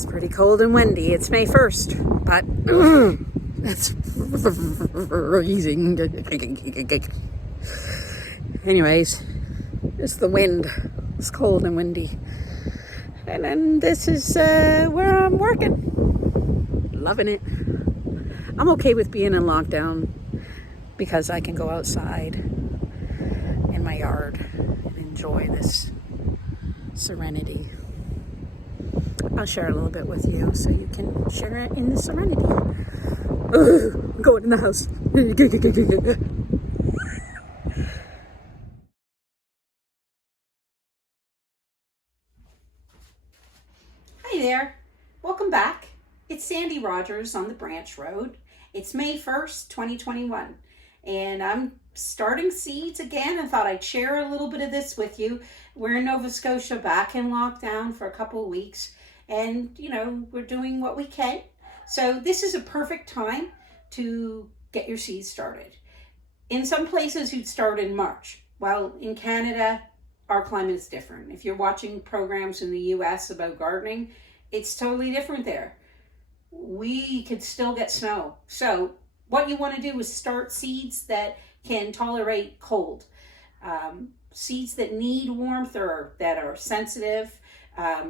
It's pretty cold and windy. It's May 1st, but it's freezing. Anyways, it's the wind. It's cold and windy. And then this is where I'm working. Loving it. I'm okay with being in lockdown because I can go outside in my yard and enjoy this serenity. I'll share a little bit with you so you can share it in the serenity. I'm going in the house. Hi there. Welcome back. It's Sandy Rogers on the Branch Road. It's May 1st, 2021. And I'm starting seeds again. I thought I'd share a little bit of this with you. We're in Nova Scotia, back in lockdown for a couple of weeks. And, you know, we're doing what we can. So this is a perfect time to get your seeds started. In some places, you'd start in March. Well, in Canada, our climate is different. If you're watching programs in the US about gardening, it's totally different there. We could still get snow. So what you want to do is start seeds that can tolerate cold. Seeds that need warmth or that are sensitive.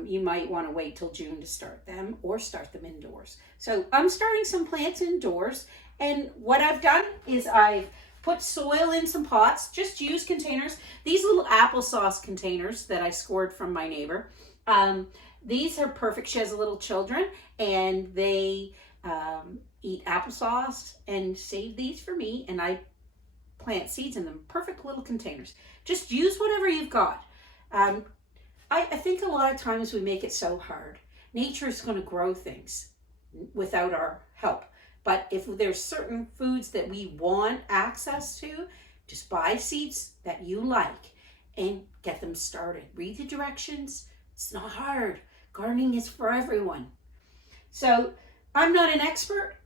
You might want to wait till June to start them or start them indoors. So I'm starting some plants indoors, and what I've done is I've put soil in some pots. Just use containers. These little applesauce containers that I scored from my neighbor. These are perfect. She has little children, and they eat applesauce and save these for me, and I plant seeds in them. Perfect little containers. Just use whatever you've got. I think a lot of times we make it so hard. Nature is going to grow things without our help. But if there's certain foods that we want access to, just buy seeds that you like and get them started. Read the directions. It's not hard. Gardening is for everyone. So I'm not an expert.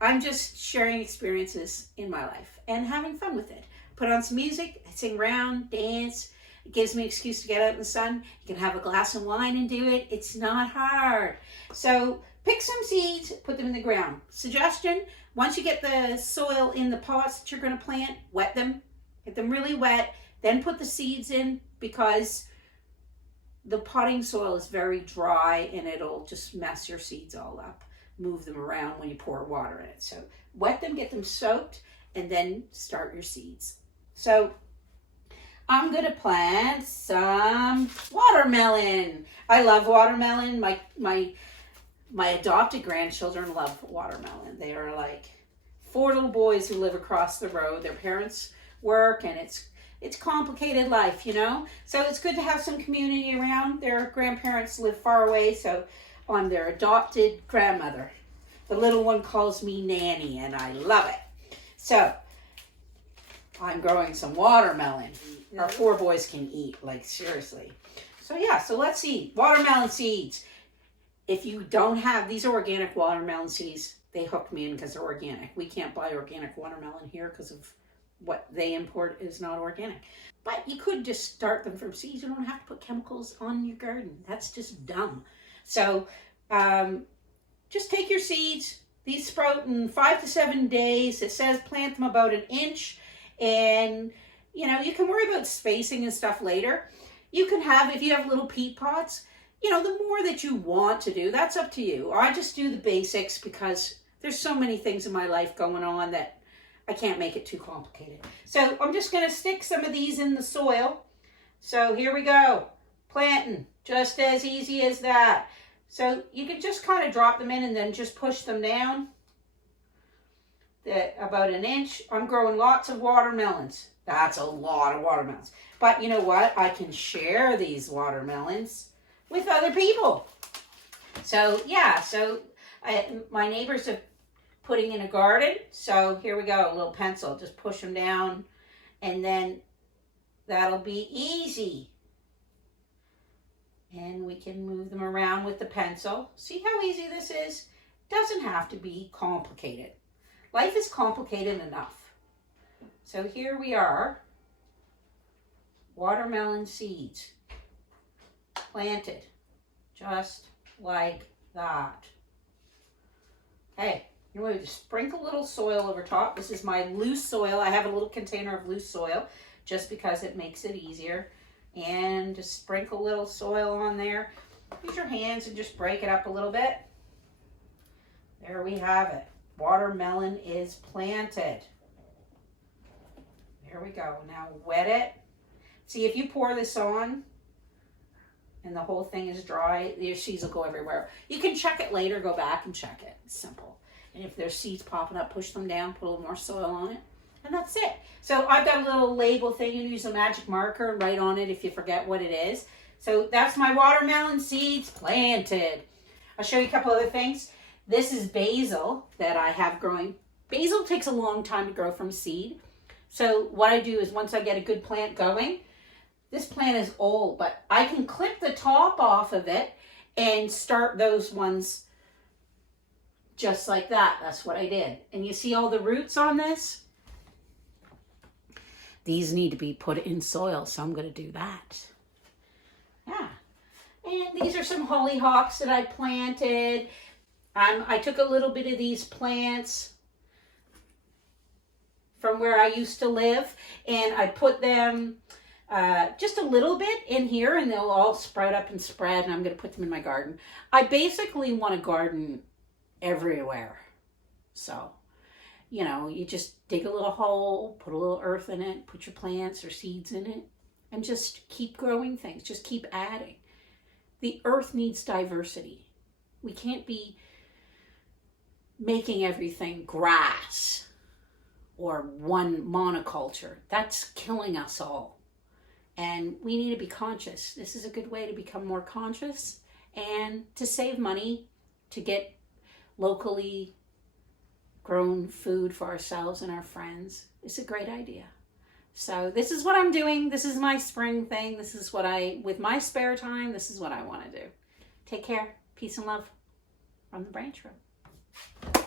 I'm just sharing experiences in my life and having fun with it. Put on some music, sing around, dance. It gives me an excuse to get out in the sun. You can have a glass of wine and do it. It's not hard. So pick some seeds, put them in the ground. Suggestion, once you get the soil in the pots that you're going to plant, wet them. Get them really wet. Then put the seeds in, because the potting soil is very dry and it'll just mess your seeds all up. Move them around when you pour water in it. So wet them, get them soaked, and then start your seeds. So I'm going to plant some watermelon. I love watermelon. My adopted grandchildren love watermelon. They are like 4 little boys who live across the road. Their parents work, and it's complicated life, you know? So it's good to have some community around. Their grandparents live far away, so I'm their adopted grandmother. The little one calls me Nanny, and I love it. So I'm growing some watermelon. Our 4 boys can eat, like seriously. So yeah, so let's see. Watermelon seeds. If you don't have, these are organic watermelon seeds. They hooked me in because they're organic. We can't buy organic watermelon here because of what they import is not organic. But you could just start them from seeds. You don't have to put chemicals on your garden. That's just dumb. So just take your seeds. These sprout in 5 to 7 days. It says plant them about 1 inch. And, you know, you can worry about spacing and stuff later. You can have, if you have little peat pots, you know, the more that you want to do, that's up to you. I just do the basics because there's so many things in my life going on that I can't make it too complicated. So I'm just going to stick some of these in the soil. So here we go. Planting, just as easy as that. So you can just kind of drop them in and then just push them down. About 1 inch. I'm growing lots of watermelons. That's a lot of watermelons. But you know what? I can share these watermelons with other people. So yeah, so my neighbors are putting in a garden. So here we go, a little pencil. Just push them down, and then that'll be easy. And we can move them around with the pencil. See how easy this is? Doesn't have to be complicated. Life is complicated enough. So here we are, watermelon seeds planted just like that. Hey, you want to sprinkle a little soil over top. This is my loose soil. I have a little container of loose soil just because it makes it easier. And just sprinkle a little soil on there. Use your hands and just break it up a little bit. There we have it. Watermelon is planted. There we go. Now wet it. See, if you pour this on and the whole thing is dry, your seeds will go everywhere. You can check it later, go back and check it. It's simple. And if there's seeds popping up, push them down, put a little more soil on it. And that's it. So I've got a little label thing. You can use a magic marker and write on it if you forget what it is. So that's my watermelon seeds planted. I'll show you a couple other things. This is basil that I have growing. Basil takes a long time to grow from seed. So what I do is once I get a good plant going, this plant is old, but I can clip the top off of it and start those ones just like that. That's what I did. And you see all the roots on this? These need to be put in soil, so I'm going to do that. Yeah. And these are some hollyhocks that I planted. I took a little bit of these plants from where I used to live, and I put them just a little bit in here, and they'll all sprout up and spread, and I'm going to put them in my garden. I basically want a garden everywhere. So, you know, you just dig a little hole, put a little earth in it, put your plants or seeds in it, and just keep growing things. Just keep adding. The earth needs diversity. We can't be making everything grass or one monoculture. That's killing us all. And we need to be conscious. This is a good way to become more conscious and to save money, to get locally grown food for ourselves and our friends. It's a great idea. So this is what I'm doing. This is my spring thing. This is what with my spare time, this is what I want to do. Take care. Peace and love from the Branch Road.